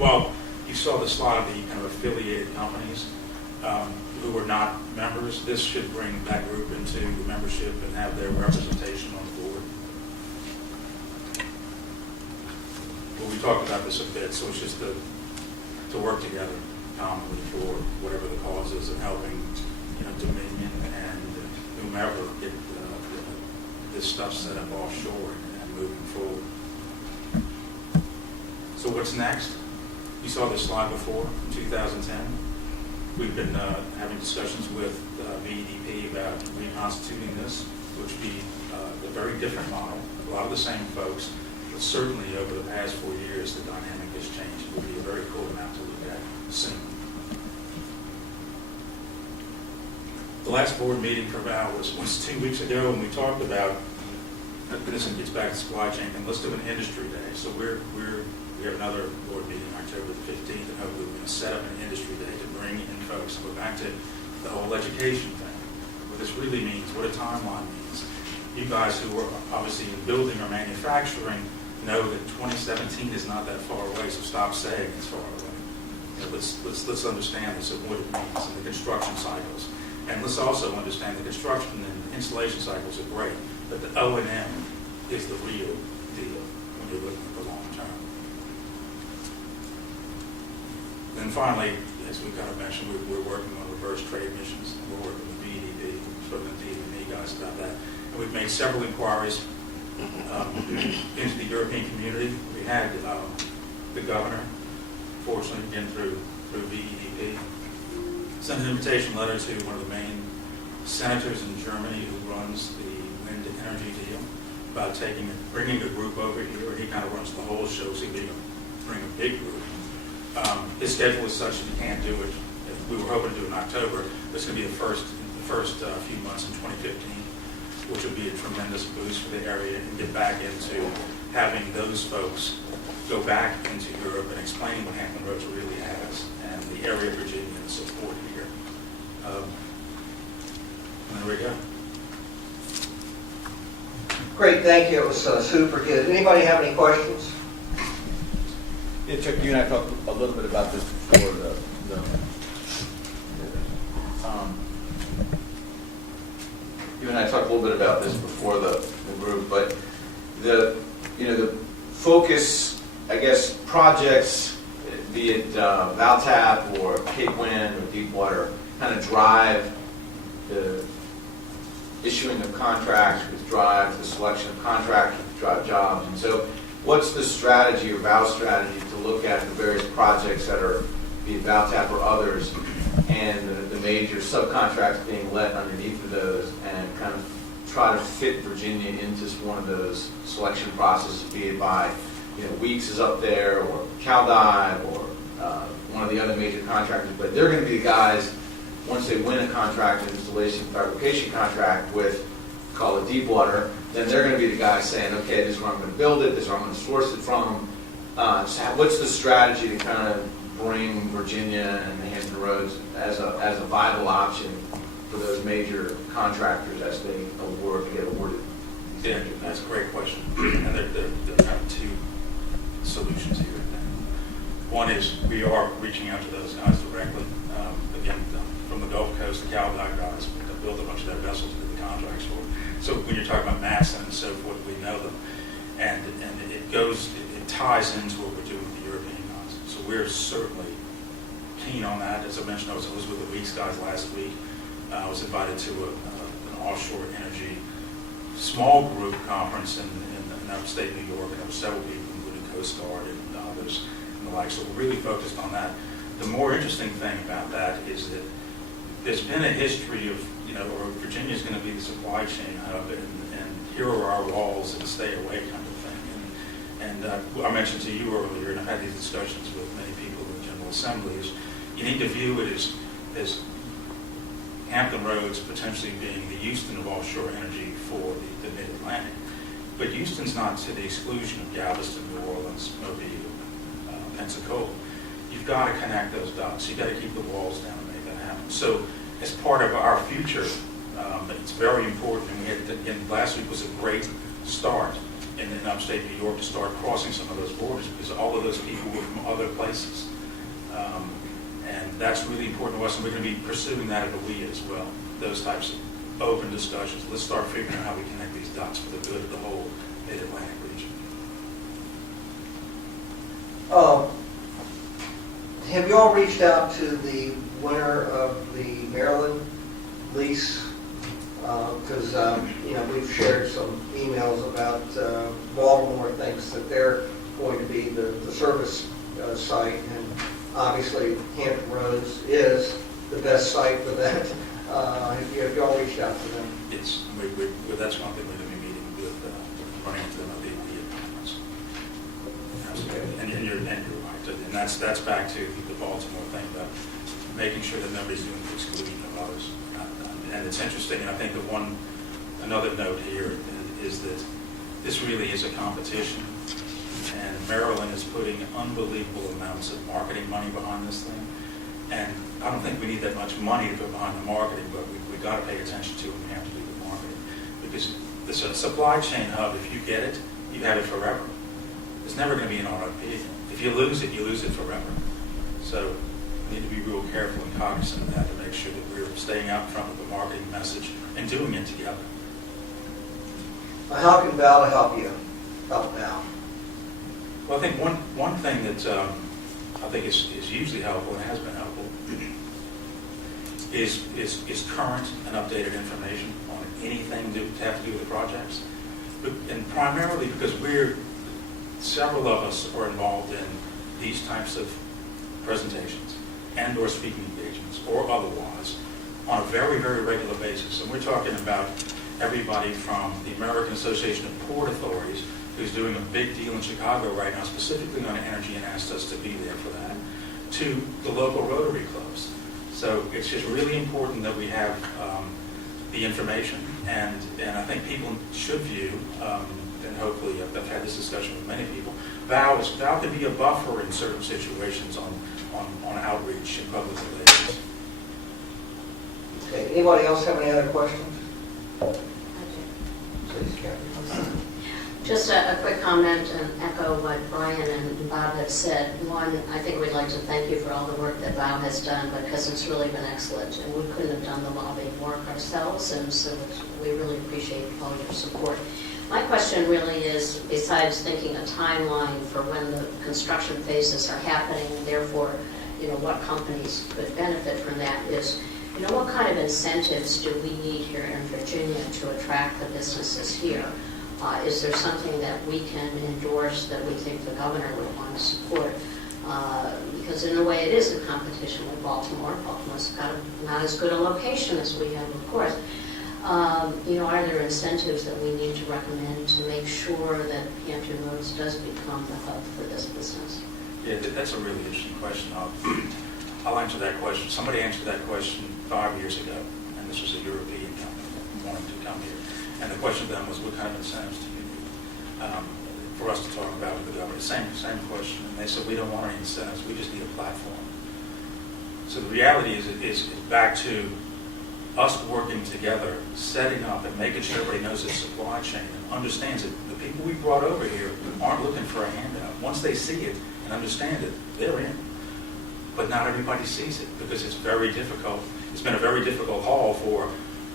Well, you saw the slide of the kind of affiliated companies who were not members. This should bring that group into the membership and have their representation on the board. Well, we talked about this a bit, so it's just to work together commonly for whatever the cause is of helping, Dominion and whomever get this stuff set up offshore and moving forward. So what's next? You saw this slide before, in 2010. We've been having discussions with VEDP about reconstituting this, which would be a very different model. A lot of the same folks, but certainly over the past 4 years, the dynamic has changed. It will be a very cool amount to look at soon. The last board meeting for Val was 2 weeks ago, and we talked about, this gets back to supply chain, and let's do an industry day. So we have another board meeting October the 15th, and hopefully we're going to set up an industry day to bring in folks. Go back to the whole education thing, what this really means, what a timeline means. You guys who are obviously in building or manufacturing know that 2017 is not that far away, so stop saying it's far away. Let's understand this and what it means in the construction cycles. And let's also understand the construction and installation cycles are great, but the O&M is the real deal when you're looking at the long term. Then finally, as we kind of mentioned, we're working on reverse trade missions. We're working with VEDP, spoken to DD&E guys about that. And we've made several inquiries into the European community. We had the governor, fortunately, again through VEDP, sent an invitation letter to one of the main senators in Germany who runs the wind energy deal about bringing a group over here. He kind of runs the whole show, so he'd bring a big group. His schedule is such that he can't do it. We were hoping to do it in October. It's going to be the first few months in 2015, which would be a tremendous boost for the area and get back into having those folks go back into Europe and explain what Hampton Roads really has and the area of Virginia and support here. And there we go. Great, thank you. It was super good. Anybody have any questions? Yeah, Chuck, you and I talked a little bit about this before you and I talked a little bit about this before the group, but the focus, I guess, projects, be it Valtap or Cape Wind or Deepwater, kind of drive the issuing of contracts, which drive the selection of contractors, which drive jobs. And so what's the strategy or Val's strategy to look at the various projects that are, be it Valtap or others, and the major subcontracts being let underneath of those, and kind of try to fit Virginia into one of those selection processes, be it by, Weeks is up there, or Caldi, or one of the other major contractors, but they're going to be the guys, once they win a contract, an installation fabrication contract with, call it Deepwater, then they're going to be the guys saying, okay, this is where I'm going to build it, this is where I'm going to source it from. So what's the strategy to kind of bring Virginia and the Hampton Roads as a viable option for those major contractors as they get awarded? Yeah, that's a great question. And there are kind of two solutions here. One is we are reaching out to those guys directly. Again, from the Gulf Coast, the Caldi guys built a bunch of their vessels to the contracts for. So when you're talking about Matson and so forth, we know them. And it ties into what we're doing with the European guys. So we're certainly keen on that. As I mentioned, I was with the Weeks guys last week. I was invited to an offshore energy small group conference in upstate New York, and there were several people, including Coast Guard and others and the like. So we're really focused on that. The more interesting thing about that is that there's been a history of, or Virginia's going to be the supply chain hub, and here are our walls and stay away kind of thing. And I mentioned to you earlier, and I've had these discussions with many people in the General Assembly, is you need to view it as Hampton Roads potentially being the Houston of offshore energy for the Mid-Atlantic. But Houston's not to the exclusion of Galveston, New Orleans, Mobile, Pensacola. You've got to connect those dots. You've got to keep the walls down and make that happen. So as part of our future, it's very important. And again, last week was a great start. in upstate New York to start crossing some of those borders, because all of those people were from other places. And that's really important to us, and we're going to be pursuing that at the WE as well, those types of open discussions. Let's start figuring out how we connect these dots for the good of the whole Mid-Atlantic region. Have you all reached out to the winner of the Maryland lease? Because we've shared some emails about Baltimore thinks that they're going to be the service site, and obviously Hampton Roads is the best site for that. Have you all reached out to them? Yes, that's one thing we're going to be meeting with, running into them at the conference. Absolutely. And you're right. And that's back to the Baltimore thing about making sure that nobody's doing the exclusion of others. And it's interesting, and I think another note here is that this really is a competition, and Maryland is putting unbelievable amounts of marketing money behind this thing. And I don't think we need that much money to put behind the marketing, but we've got to pay attention to it and we have to do the marketing. Because the supply chain hub, if you get it, you have it forever. It's never going to be an RFP. If you lose it forever. So we need to be real careful and cognizant of that to make sure that we're staying out in front of the marketing message and doing it together. How can Val help you? Help Val? Well, I think one thing that I think is usually helpful and has been helpful is current and updated information on anything to have to do with the projects. And primarily because several of us are involved in these types of presentations and or speaking engagements or otherwise on a very, very regular basis. And we're talking about everybody from the American Association of Port Authorities, who's doing a big deal in Chicago right now, specifically on energy, and asked us to be there for that, to the local Rotary clubs. So it's just really important that we have the information, and I think people should view, and hopefully I've had this discussion with many people, Val can be a buffer in certain situations on outreach and public relations. Okay. Anybody else have any other questions? Please, Kathy. Just a quick comment and echo what Brian and Bob have said. One, I think we'd like to thank you for all the work that Bob has done, because it's really been excellent, and we couldn't have done the lobbying work ourselves, and so we really appreciate all your support. My question really is, besides thinking a timeline for when the construction phases are happening, and therefore, what companies could benefit from that, is, what kind of incentives do we need here in Virginia to attract the businesses here? Is there something that we can endorse that we think the governor would want to support? Because in a way it is a competition with Baltimore. Baltimore's got not as good a location as we have, of course. Are there incentives that we need to recommend to make sure that Hampton Roads does become the hub for this business? Yeah, that's a really interesting question. I'll answer that question. Somebody answered that question 5 years ago, and this was a European company wanting to come here. And the question to them was, what kind of incentives do you need for us to talk about with the government? Same question. And they said, we don't want any incentives. We just need a platform. So the reality is back to us working together, setting up and making sure everybody knows the supply chain and understands it. The people we brought over here aren't looking for a handout. Once they see it and understand it, they're in. But not everybody sees it because it's very difficult. It's been a very difficult haul for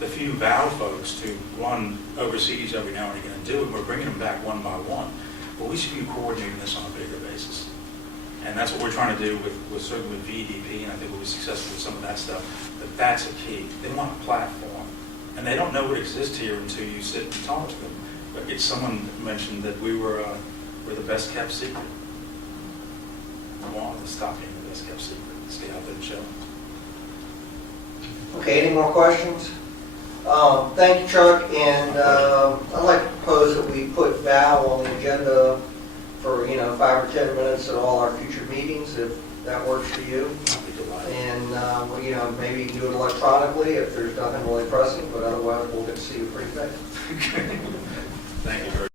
the few Val folks to run overseas every now and again and do it. We're bringing them back one by one. But we should be coordinating this on a bigger basis. And that's what we're trying to do certainly with VDP, and I think we'll be successful with some of that stuff. But that's a key. They want a platform. And they don't know what exists here until you sit and talk to them. But someone mentioned that we're the best kept secret. I want to stop being the best kept secret. Stay out there and show. Okay, any more questions? Thank you, Chuck, and I'd like to propose that we put Val on the agenda for 5 or 10 minutes at all our future meetings, if that works for you. And maybe do it electronically if there's nothing really pressing, but otherwise we'll get to see you pretty fast. Thank you very much.